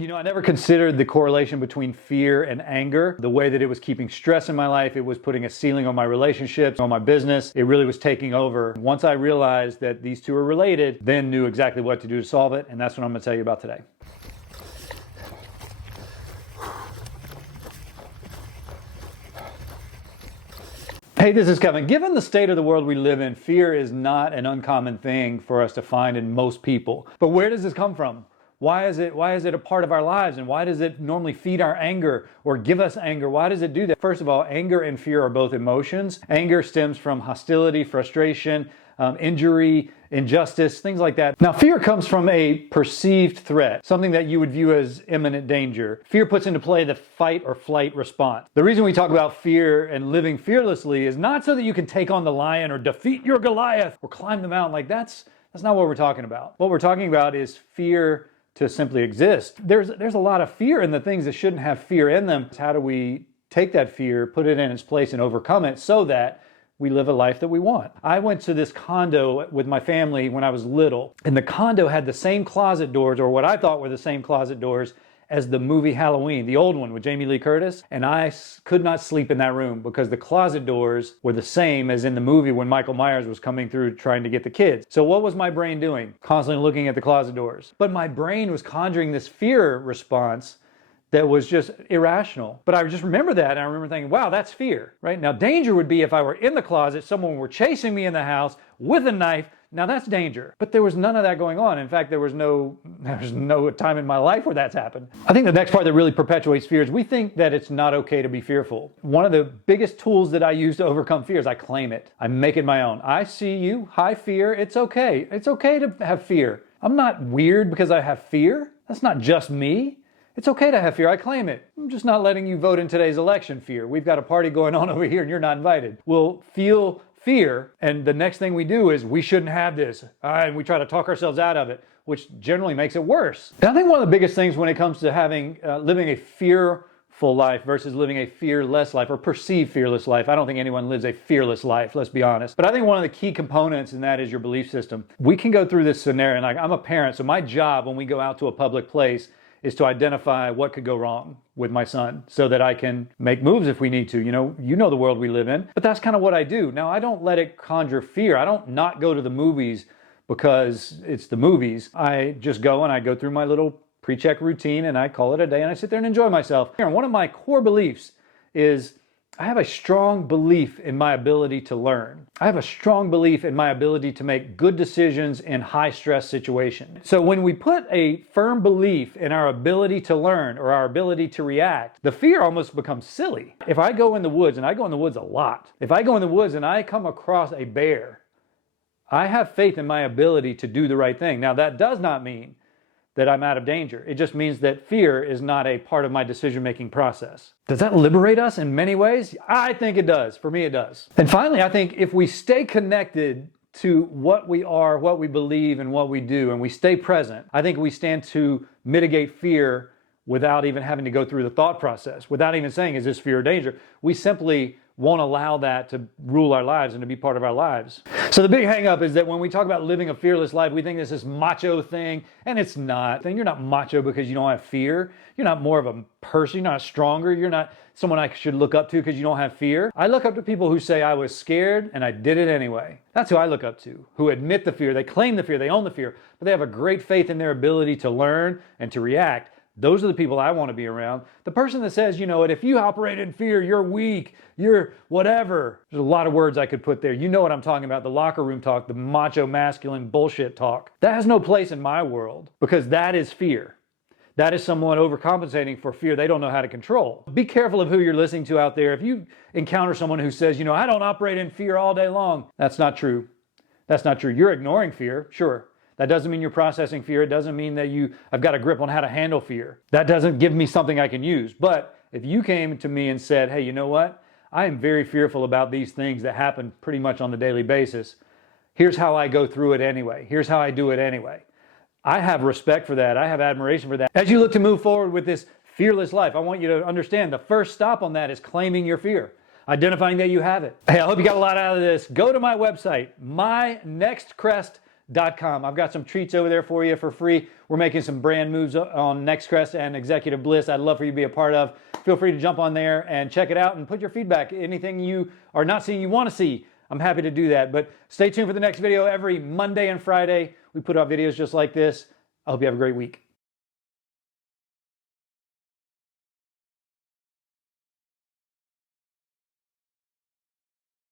You know, I never considered the correlation between fear and anger, the way that it was keeping stress in my life. It was putting a ceiling on my relationships, on my business. It really was taking over. Once I realized that these two are related, then knew exactly what to do to solve it. And that's what I'm going to tell you about today. Hey, this is Kevin. Given the state of the world we live in, fear is not an uncommon thing for us to find in most people. But where does this come from? Why is it a part of our lives, and why does it normally feed our anger or give us anger? Why does it do that? First of all, anger and fear are both emotions. Anger stems from hostility, frustration, injury, injustice, things like that. Now, fear comes from a perceived threat, something that you would view as imminent danger. Fear puts into play the fight or flight response. The reason we talk about fear and living fearlessly is not so that you can take on the lion or defeat your Goliath or climb the mountain. Like that's not what we're talking about. What we're talking about is fear to simply exist. There's a lot of fear in the things that shouldn't have fear in them. How do we take that fear, put it in its place, and overcome it so that we live a life that we want? I went to this condo with my family when I was little, and the condo had the same closet doors, or what I thought were the same closet doors, as the movie Halloween, the old one with Jamie Lee Curtis. And I could not sleep in that room because the closet doors were the same as in the movie when Michael Myers was coming through trying to get the kids. So what was my brain doing? Constantly looking at the closet doors. But my brain was conjuring this fear response that was just irrational. But I just remember that, and I remember thinking, wow, that's fear, right? Now, danger would be if I were in the closet, someone were chasing me in the house with a knife. Now that's danger. But there was none of that going on. In fact, there's no time in my life where that's happened. I think the next part that really perpetuates fear is we think that it's not okay to be fearful. One of the biggest tools that I use to overcome fear is I claim it. I make it my own. I see you, hi fear, it's okay. It's okay to have fear. I'm not weird because I have fear. That's not just me. It's okay to have fear. I claim it. I'm just not letting you vote in today's election, fear. We've got a party going on over here and you're not invited. We'll feel fear, and the next thing we do is we shouldn't have this, and we try to talk ourselves out of it, which generally makes it worse. And I think one of the biggest things when it comes to living a fearful life versus living a fearless life or perceived fearless life, I don't think anyone lives a fearless life, let's be honest. But I think one of the key components in that is your belief system. We can go through this scenario, and I'm a parent, so my job when we go out to a public place is to identify what could go wrong with my son so that I can make moves if we need to. You know the world we live in, but that's kind of what I do. Now, I don't let it conjure fear. I don't not go to the movies because it's the movies. I just go and I go through my little pre-check routine and I call it a day and I sit there and enjoy myself. And one of my core beliefs is I have a strong belief in my ability to learn. I have a strong belief in my ability to make good decisions in high-stress situations. So when we put a firm belief in our ability to learn or our ability to react, the fear almost becomes silly. If I go in the woods, and I go in the woods a lot, if I go in the woods and I come across a bear, I have faith in my ability to do the right thing. Now, that does not mean that I'm out of danger. It just means that fear is not a part of my decision-making process. Does that liberate us in many ways? I think it does. For me, it does. And finally, I think if we stay connected to what we are, what we believe, and what we do, and we stay present, I think we stand to mitigate fear without even having to go through the thought process, without even saying, is this fear or danger? We simply won't allow that to rule our lives and to be part of our lives. So the big hang up is that when we talk about living a fearless life, we think it's this macho thing, and it's not. You're not macho because you don't have fear. You're not more of a person. You're not stronger. You're not someone I should look up to because you don't have fear. I look up to people who say I was scared and I did it anyway. That's who I look up to, who admit the fear. They claim the fear. They own the fear, but they have a great faith in their ability to learn and to react. Those are the people I want to be around. The person that says, you know what, if you operate in fear, you're weak, you're whatever. There's a lot of words I could put there. You know what I'm talking about, the locker room talk, the macho masculine bullshit talk. That has no place in my world because that is fear. That is someone overcompensating for fear they don't know how to control. Be careful of who you're listening to out there. If you encounter someone who says, you know, I don't operate in fear all day long, that's not true. That's not true. You're ignoring fear, sure. That doesn't mean you're processing fear. It doesn't mean that I've got a grip on how to handle fear. That doesn't give me something I can use. But if you came to me and said, hey, you know what? I am very fearful about these things that happen pretty much on a daily basis. Here's how I go through it anyway. Here's how I do it anyway. I have respect for that. I have admiration for that. As you look to move forward with this fearless life, I want you to understand the first stop on that is claiming your fear. Identifying that you have it. Hey, I hope you got a lot out of this. Go to my website, mynextcrest.com. aspirations.com. I've got some treats over there for you for free. We're making some brand moves on NextCrest and Executive Bliss. I'd love for you to be a part of. Feel free to jump on there and check it out and put your feedback. Anything you are not seeing you want to see, I'm happy to do that. But stay tuned for the next video. Every Monday and Friday, we put out videos just like this. I hope you have a great week.